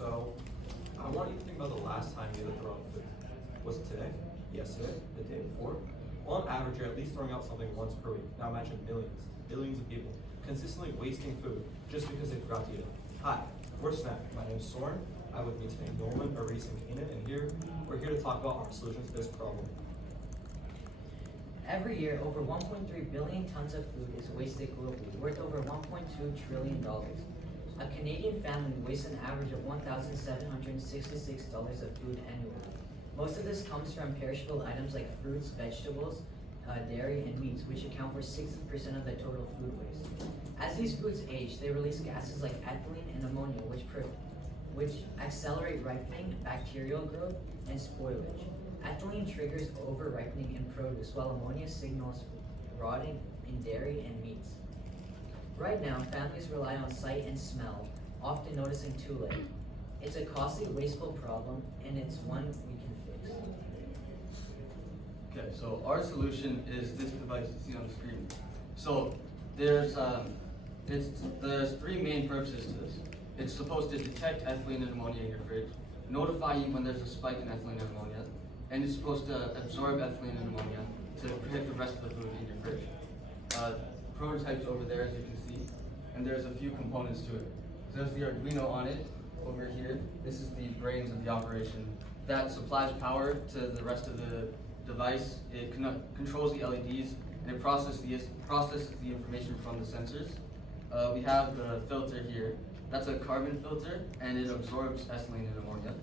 So, I want you to think about the last time you had to throw out food. Was it today? Yesterday? The day before? Well, on average, you're at least throwing out something once per week. Now imagine millions, billions of people consistently wasting food just because they forgot to eat it. Hi, we're S.N.A.K. My name is Soren. I'm with me today, Nolan, Aris, and Keenan, and we're here to talk about our solution to this problem. Every year, over 1.3 billion tons of food is wasted globally, worth over $1.2 trillion. A Canadian family wastes an average of $1,766 of food annually. Most of this comes from perishable items like fruits, vegetables, dairy, and meats, which account for 60% of the total food waste. As these foods age, they release gases like ethylene and ammonia, which accelerate ripening, bacterial growth, and spoilage. Ethylene triggers over-ripening in produce, while ammonia signals rotting in dairy and meats. Right now, families rely on sight and smell, often noticing too late. It's a costly, wasteful problem, and it's one we can fix. Okay, so our solution is this device you see on the screen. So there's three main purposes to this. It's supposed to detect ethylene and ammonia in your fridge, notify you when there's a spike in ethylene and ammonia, and it's supposed to absorb ethylene and ammonia to protect the rest of the food in your fridge. Prototypes over there, as you can see, and there's a few components to it. So there's the Arduino on it over here. This is the brains of the operation that supplies power to the rest of the device. It controls the LEDs, and it processes the information from the sensors. We have the filter here. That's a carbon filter, and it absorbs ethylene and ammonia.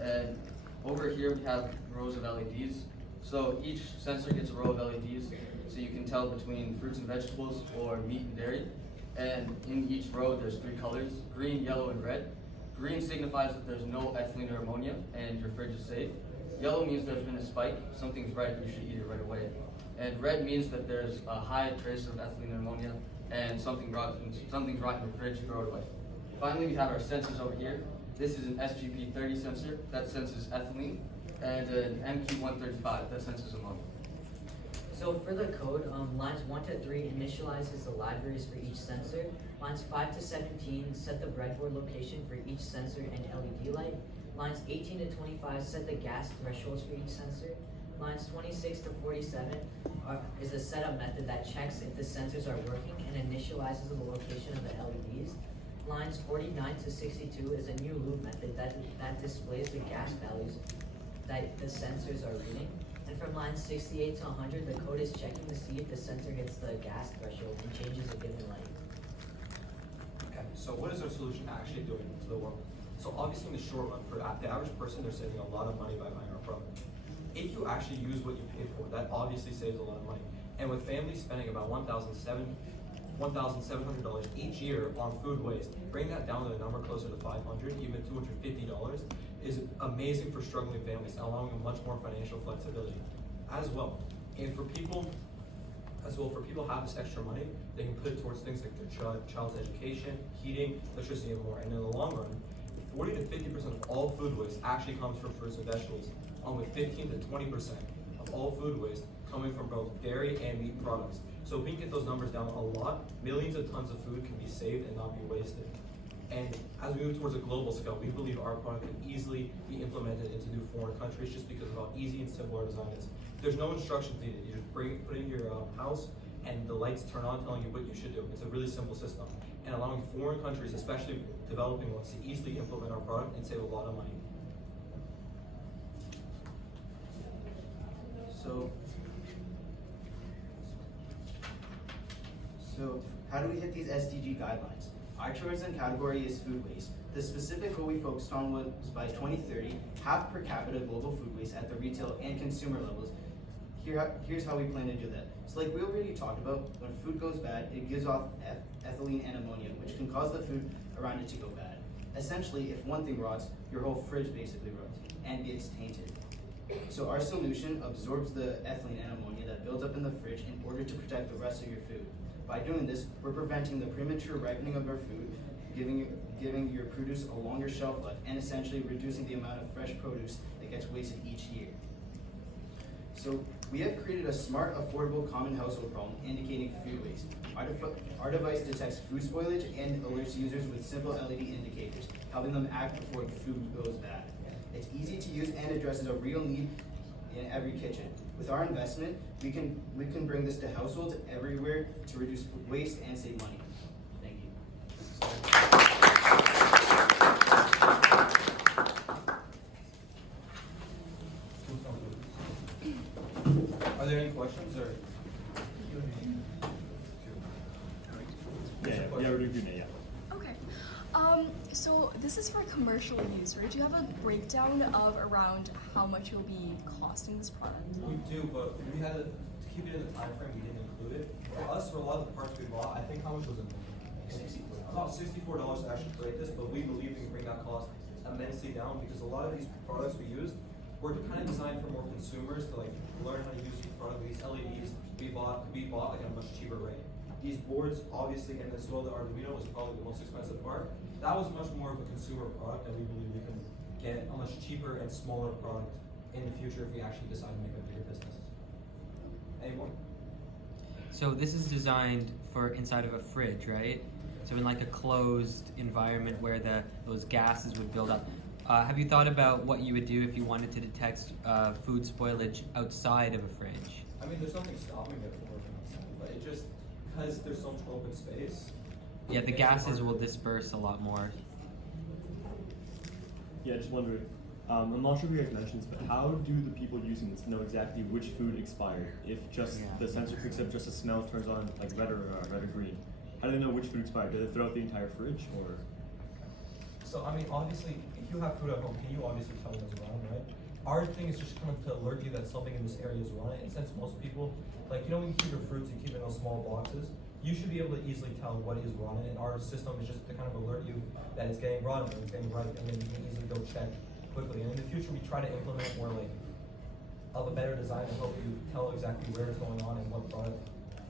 And over here we have rows of LEDs. So each sensor gets a row of LEDs, so you can tell between fruits and vegetables or meat and dairy. And in each row there's three colors: green, yellow, and red. Green signifies that there's no ethylene or ammonia and your fridge is safe. Yellow means there's been a spike, something's right, you should eat it right away. And red means that there's a high trace of ethylene and ammonia and something's rotten in your fridge, throw it away. Finally, we have our sensors over here. This is an SGP30 sensor that senses ethylene, and an MQ135 that senses ammonia. So for the code, lines 1 to 3 initializes the libraries for each sensor. Lines 5 to 17 set the breadboard location for each sensor and LED light. Lines 18 to 25 set the gas thresholds for each sensor. Lines 26 to 47 is a setup method that checks if the sensors are working and initializes the location of the LEDs. Lines 49 to 62 is a new loop method that displays the gas values that the sensors are reading. And from lines 68 to 100, the code is checking to see if the sensor hits the gas threshold and changes a given light. Okay, so what is our solution actually doing to the world? So obviously in the short run, for the average person, they're saving a lot of money by buying our product. If you actually use what you paid for, that obviously saves a lot of money. And with families spending about $1,700 each year on food waste, bring that down to a number closer to $500, even $250, is amazing for struggling families, allowing them much more financial flexibility as well. And for people who have this extra money, they can put it towards things like their child's education, heating, electricity, and more. And in the long run, 40 to 50% of all food waste actually comes from fruits and vegetables, along with 15 to 20% of all food waste coming from both dairy and meat products. So if we can get those numbers down a lot, millions of tons of food can be saved and not be wasted. And as we move towards a global scale, we believe our product can easily be implemented into new foreign countries just because of how easy and simple our design is. There's no instructions needed. You just put it in your house and the lights turn on telling you what you should do. It's a really simple system. And allowing foreign countries, especially developing ones, to easily implement our product and save a lot of money. So how do we hit these SDG guidelines? Our chosen category is food waste. The specific goal we focused on was by 2030, half per capita global food waste at the retail and consumer levels. Here's how we plan to do that. So like we already talked about, when food goes bad, it gives off ethylene and ammonia, which can cause the food around it to go bad. Essentially, if one thing rots, your whole fridge basically rots and gets tainted. So our solution absorbs the ethylene and ammonia that builds up in the fridge in order to protect the rest of your food. By doing this, we're preventing the premature ripening of our food, giving your produce a longer shelf life, and essentially reducing the amount of fresh produce that gets wasted each year. So we have created a smart, affordable, common household problem indicating food waste. Our device detects food spoilage and alerts users with simple LED indicators, helping them act before the food goes bad. It's easy to use and addresses a real need in every kitchen. With our investment, we can bring this to households everywhere to reduce food waste and save money. Thank you. Are there any questions or? Yeah, we're doing Q&A, yeah. Okay. So this is for commercial use, right? Do you have a breakdown of around how much it'll be costing this product? We do, but we had to keep it in the time frame. We didn't include it. For us, for a lot of the parts we bought, I think how much was it? About $64 to actually create this, but we believe we can bring that cost immensely down because a lot of these products we used were kind of designed for more consumers to like learn how to use these products. These LEDs could be bought like at a much cheaper rate. These boards, obviously, and as well the Arduino was probably the most expensive part. That was much more of a consumer product, and we believe we can get a much cheaper and smaller product in the future if we actually decide to make a bigger business. Any more? So this is designed for inside of a fridge, right? So in like a closed environment where those gases would build up. Have you thought about what you would do if you wanted to detect food spoilage outside of a fridge? I mean, there's nothing stopping it from working outside, but it just, because there's so much open space. Yeah, the makes it gases harder. will disperse a lot more. Yeah, just wondering. I'm not sure if you guys mentioned this, but how do the people using this know exactly which food expired? If just the sensor picks up just a smell, turns on like red or green, how do they know which food expired? Do they throw out the entire fridge, or? So, I mean, obviously, if you have food at home, can you obviously tell when it's run, right? Our thing is just kind of to alert you that something in this area is run. And since most people, like, you know, when you keep your fruits, you keep in those small boxes, you should be able to easily tell what is run. And our system is just to kind of alert you that it's getting run or it's getting ripe, and then you can easily go check quickly. And in the future, we try to implement more like of a better design to help you tell exactly where it's going on and what product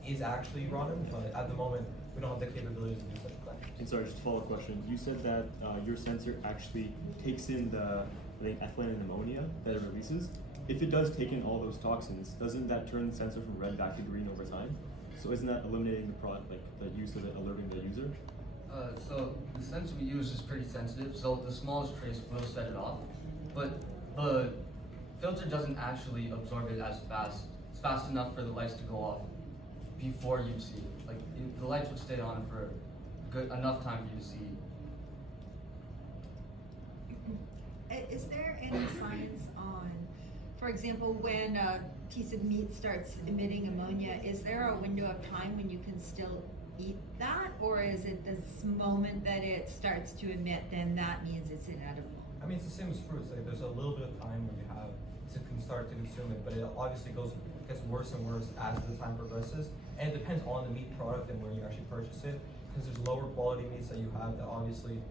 is actually run. But at the moment, we don't have the capabilities to do such a thing. And sorry, just a follow-up question. You said that your sensor actually takes in the ethylene and ammonia that it releases. If it does take in all those toxins, doesn't that turn the sensor from red back to green over time? So isn't that eliminating the product, like the use of it, alerting the user? So the sensor we use is pretty sensitive, so the smallest trace will set it off. But the filter doesn't actually absorb it as fast. It's fast enough for the lights to go off before you see it. Like the lights would stay on for enough time for you to see. Is there any science on, for example, when a piece of meat starts emitting ammonia, is there a window of time when you can still eat that? Or is it this moment that it starts to emit, then that means it's inedible? I mean, it's the same as fruits. Like, there's a little bit of time when you have to start to consume it, but it obviously gets worse and worse as the time progresses. And it depends on the meat product and where you actually purchase it, because there's lower quality meats that you have that obviously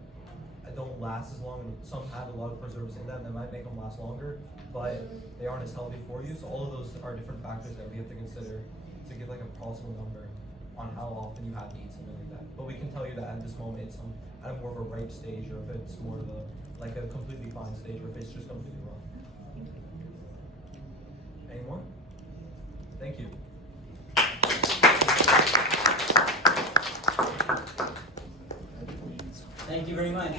don't last as long. Some have a lot of preservatives in them that might make them last longer, but they aren't as healthy for you. So all of those are different factors that we have to consider to give like a possible number on how often you have to eat something like that. But we can tell you that at this moment it's at a more of a ripe stage, or if it's more of a like a completely fine stage, or if it's just completely raw. Any more? Thank you. Thank you very much.